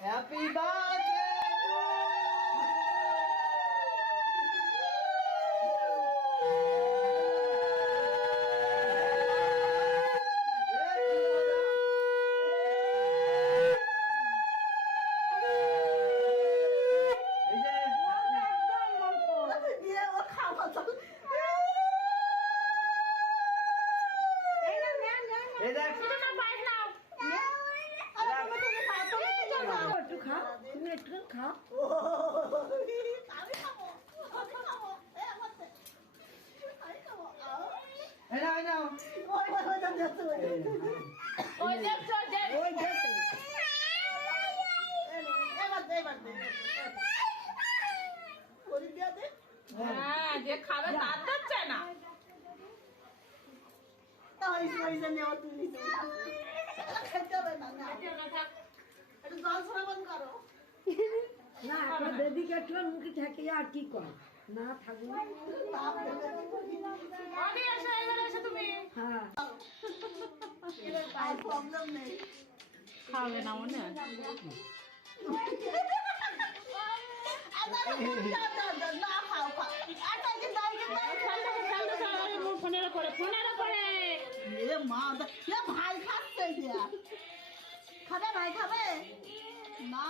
happy birthday যে খাবে তার দিচ্ছে না মুখে থাকে আর কি কর না থাকবে হ্যাঁ খাবে না মনে হয় ভাই খাচ্ছে খাবে ভাই খাবে না